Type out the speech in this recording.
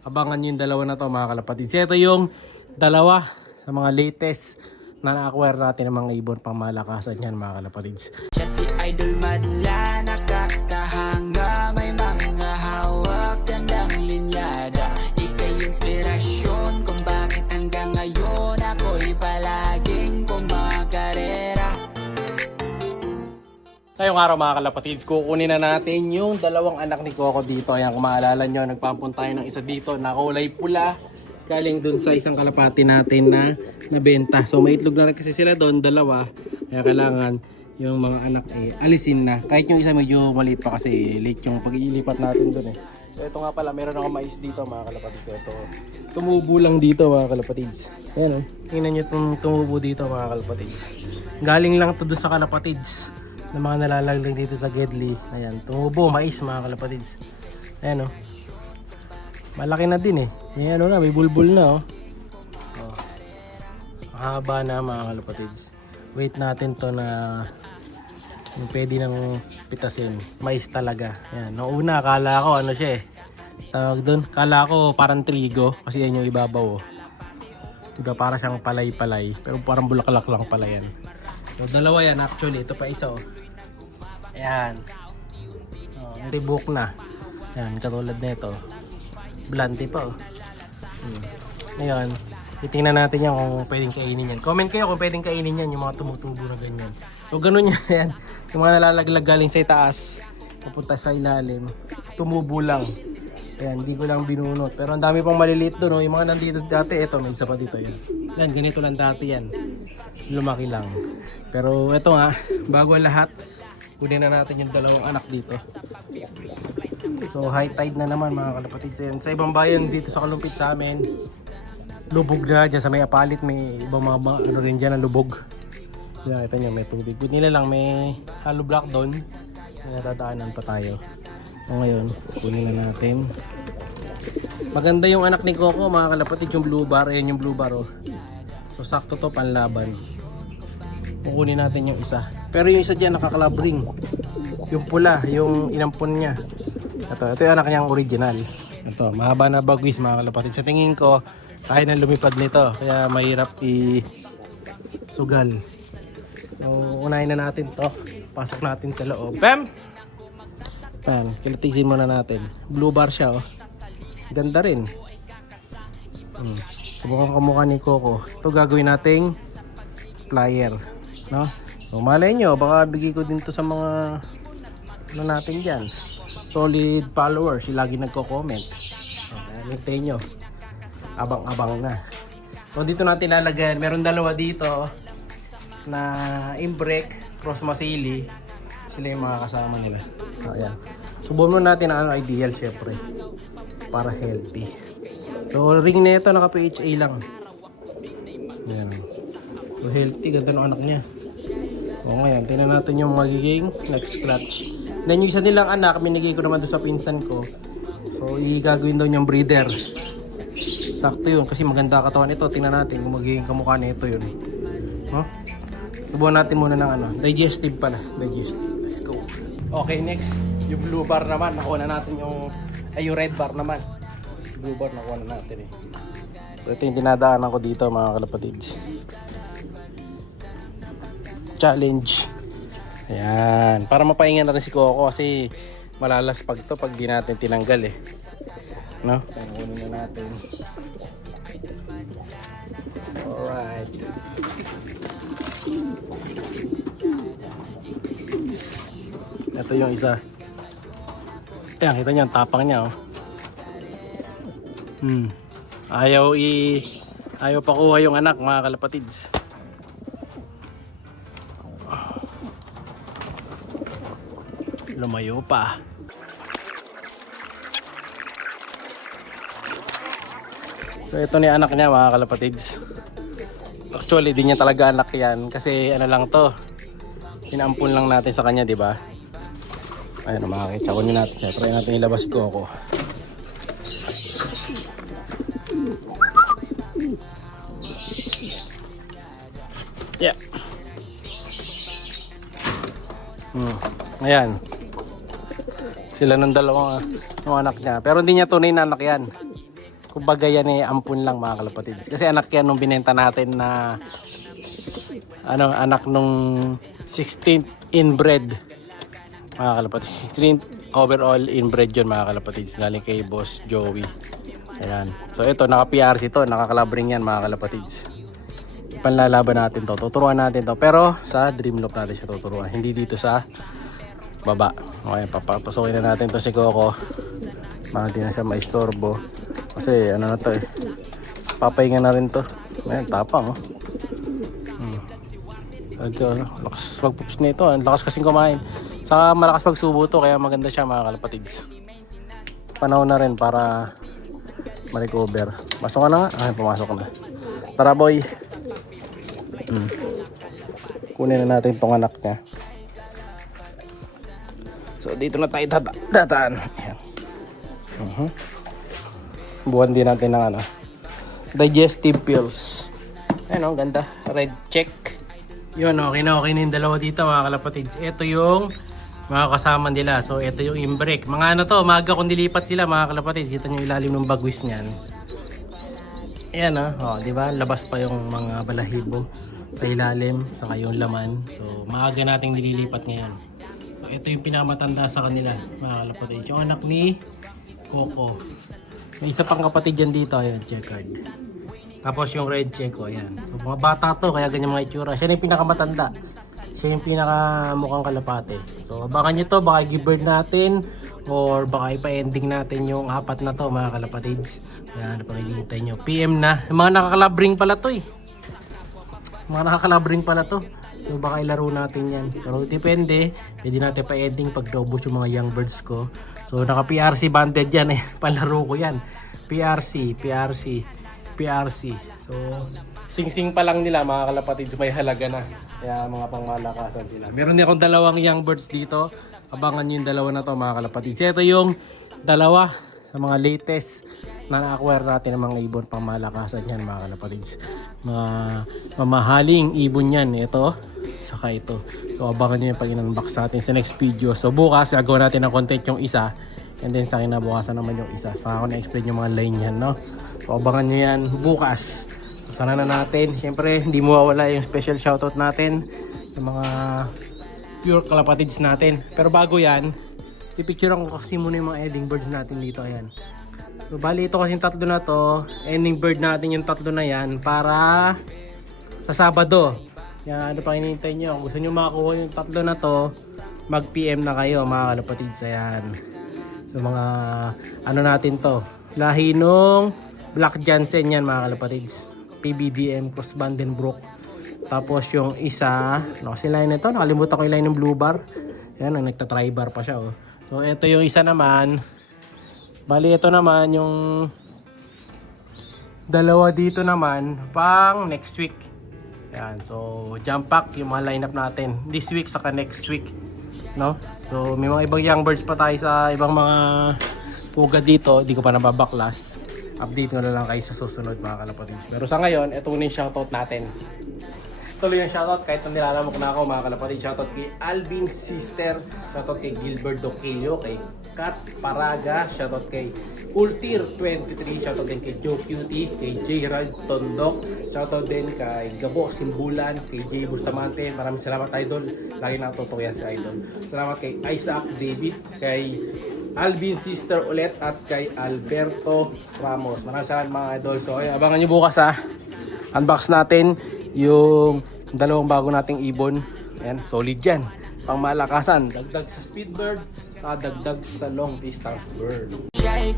Abangan yung dalawa na to mga kalapatids. Ito yung dalawa sa mga latest na na-acquire natin ng mga ibon pang malakasan yan mga kalapatids. Siya si Idol Madla, nakakahanga, may mga hawak, gandang linyada. Ika'y inspirasyon kung bakit hanggang ngayon ako'y palaging kumakarera. Ngayong araw mga kalapatids, kukunin na natin yung dalawang anak ni Coco dito. Ayan, kung maalala nyo, nagpapunta tayo ng isa dito na kulay pula. Galing dun sa isang kalapati natin na nabenta. So may itlog na rin kasi sila doon, dalawa. Kaya kailangan yung mga anak alisin na. Kahit yung isa medyo maliit pa kasi late yung pag-iilipat natin doon So ito nga pala, meron akong mais dito mga kalapatids. Ito, tumubo lang dito mga kalapatids. Ayan tingnan nyo itong tumubo dito mga kalapatids. Galing lang to doon sa kalapatids ng mga nalalaglag dito sa Gedli. Ayan, tumubo, mais mga kalapatids. Ayan malaki na din Ayan na, may bulbul na Mahaba na mga kalapatids. Wait natin to na yung pwede nang pitasin. Mais talaga. Ayan, noong una akala ko ano siya tawag doon, akala ko parang trigo kasi yan yung ibabaw diba, para siyang palay-palay pero parang bulaklak lang pala yan. So dalawa yan actually, ito pa isa Ayan. Ribok na. Ayan, katulad nito. Blante pa Ngayon, titingnan natin yan kung pwedeng kainin yan. Comment kayo kung pwedeng kainin yan, yung mga tumutubo na ganyan. So ganun yan. Yung mga nalalaglag galing sa itaas, papunta sa ilalim, tumubo lang. Ayan, hindi ko lang binunot. Pero ang dami pang maliliit doon. Yung mga nandito dati, ito, may isa pa dito yan. Yan, ganito lang dati yan. Lumaki lang. Pero ito nga, bago lahat, kunin na natin yung dalawang anak dito. So high tide na naman mga kalapatids. Sa ibang bayan dito sa Kalumpit sa amin, lubog na dyan sa may apalit, may ibang mga ano rin dyan na lubog. Yeah, ito nyo, may tubig. Good nila lang, may hollow block doon. May natadaanan pa tayo. So ngayon, kunin na natin. Maganda yung anak ni Coco mga kalapatids, yung blue bar. Ayan yung blue bar So sakto to panlaban. Kukunin natin yung isa. Pero yung isa dyan nakakalabring. Yung pula, yung inampon niya. Ito yung anak niyang original. Ito, mahaba na bagwis mga kalapatids. Sa tingin ko, kaya na lumipad nito. Kaya mahirap i-sugal. So, unahin na natin to. Pasok natin sa loob. Bam! Pan, kilatisin muna natin. Blue bar siya Ganda rin. Subukan kamukha ni Coco. Ito gagawin nating flyer. No? So malay nyo, baka bigay ko din to sa mga ano natin dyan, solid followers, yung lagi nagko-comment. Hintay nyo, abang-abang na. So dito natin lalagyan, meron dalawa dito na imbrek, cross masili. Sila yung mga kasama nila. Ayan. Subukan mo natin ang ideal syempre para healthy. So ring na ito naka PHA lang. Ayan. So healthy, ganda ng anak niya. O ngayon, tingnan natin yung magiging next clutch. Then yung isa nilang anak, binigay ko naman doon sa pinsan ko. So igagawin daw niyang breeder. Sakto yun, kasi maganda katawan ito. Tingnan natin kung magiging kamukha nito yun. Subukan natin muna ng digestive pala. Digestive, let's go. Okay, next, yung blue bar naman. Nakuha na natin yung red bar naman. Blue bar nakuha na natin So ito yung dinadaanan ko dito mga kalapatids. Challenge. Ayan. Para mapahinga na rin si Coco kasi malalaspag to pag di natin tinanggal No? Kunin na natin. Alright. Ito yung isa. Ayan, kita nyo ang tapang niya Ayaw pakuha yung anak mga kalapatids. Lumayo pa. So ito ni anak niya mga kalapatids. Actually di niya talaga anak yan kasi ano lang to, inampun lang natin sa kanya, di ba? Ayun, makakita ko natin. Try natin ilabas si Coco. Yeah. Ayan. Sila ng dalawang anak niya. Pero hindi niya tunay na anak yan. Kumbaga yan ampun lang mga kalapatids. Kasi anak yan nung binenta natin na anak nung 16th inbred mga kalapatids. 16th overall inbred yun mga kalapatids. Galing kay Boss Joey. Ayan. So ito, naka-PRC to, nakakalabring yan mga kalapatids. Panlalaban natin to, tuturuan natin to. Pero sa Dreamloop natin siya tuturuan. Hindi dito sa baba. Okay, papapasukin na natin to si Coco. Baka di na siya maistorbo. Kasi ano na to papahinga na rin to. Ayan, tapang lakas magpups na ito. Ang lakas kasing kumain. Saka malakas pagsubo to, kaya maganda siya mga kalapatids. Panahon na rin para ma-recover. Pasok ka na nga? Ay, pumasok na. Tara boy. Kunin na natin tong anak niya. So dito na tayo dataan. Ayan. Buwan din natin ng digestive pills. Ayun, ganda. Red check. Yun, okay na yung dalawa dito mga kalapatids. Ito yung mga kasama nila. So ito yung imbrek. Mga maaga kung dilipat sila mga kalapatids. Kita nyo ilalim ng bagwis niyan. Ayan di ba? Labas pa yung mga balahibo sa ilalim, saka yung laman. So maaga nating nililipat ngayon. So ito yung pinakamatanda sa kanila mga kalapatids. Yung anak ni Coco. May isa pang kapatid dyan dito, ayan, checkered. Tapos yung red check, ayan. So mga bata to, kaya ganyan mga itsura. Siya na yung pinakamatanda. Siya yung pinakamukhang kalapate. So abangan nyo to, baka i-bird natin or baka ipa-ending natin yung apat na to mga kalapatids. Ayan, napakilintay nyo. PM na. Yung mga nakakalabring pala to Mga nakakalabring pala to. So baka ilaro natin yan. Pero depende, pwede natin pa-ending pag naubos yung mga young birds ko. So naka PRC banded yan palaro ko yan. PRC. So sing-sing pa lang nila mga kalapatids, may halaga na. Kaya mga pangmalakasan sila. Meron din akong dalawang young birds dito. Abangan nyo yung dalawa na to mga kalapatids. Ito yung dalawa sa mga latest na na-acquire natin ng mga ibon pangmalakasan yan mga kalapatids. Mga mamahaling ibon yan. Ito, saka ito. So abangan nyo yung pag-in-unbox natin sa next video. So bukas gagawin natin ng content yung isa. And then sa kinabukasan naman yung isa. Saka ako na-explain yung mga line yan, no? So abangan nyo yan bukas. So sana na natin. Siyempre hindi mawawala yung special shoutout natin sa mga pure kalapatids natin. Pero bago yan, pipicturean ko kasi muna yung mga ending birds natin dito. Ayan. So bali ito kasing tatlo na to. Ending bird natin yung tatlo na yan para sa Sabado. Yan, ano pang hinihintay nyo? Kung gusto nyo makakuha yung tatlo na to, mag-PM na kayo mga kalapatids. Ayan. So mga natin to. Lahi nung Black Jansen yan mga kalapatids. PBDM Cross Vandenbroek. Tapos yung isa, kasi line nito, nakalimutan ko yung line ng blue bar. Ayan, nagta-try bar pa siya. So ito yung isa naman. Bali ito naman yung dalawa dito naman pang next week. Ayan, so jump pack yung mga lineup natin this week saka next week, no? So may mga ibang young birds pa tayo sa ibang mga pugad dito, di ko pa nababaklas. Update ko na lang kayo sa susunod mga kalapatids. Pero sa ngayon, ito na yung shoutout natin. Tuloy yung shoutout kahit nilalamok na ako mga kalapatids. Shoutout kay Alvin Sister, shoutout kay Gilbert Doquillo, kay Kat Paraga, shoutout kay Ultir 23, shoutout din kay Joe Cutie, kay J. Tondok, shoutout din kay Gabo Simbulan, kay J. Bustamante. Maraming salamat idol, lagi natutukoy si idol. Salamat kay Isaac David, kay Alvin Sister ulit at kay Alberto Ramos. Maraming salamat mga idol. So abangan nyo bukas unbox natin yung dalawang bago nating ibon. Ayan, solid yan, pang malakasan, dagdag sa speedbird, dagdag sa long distance bird. Siya'y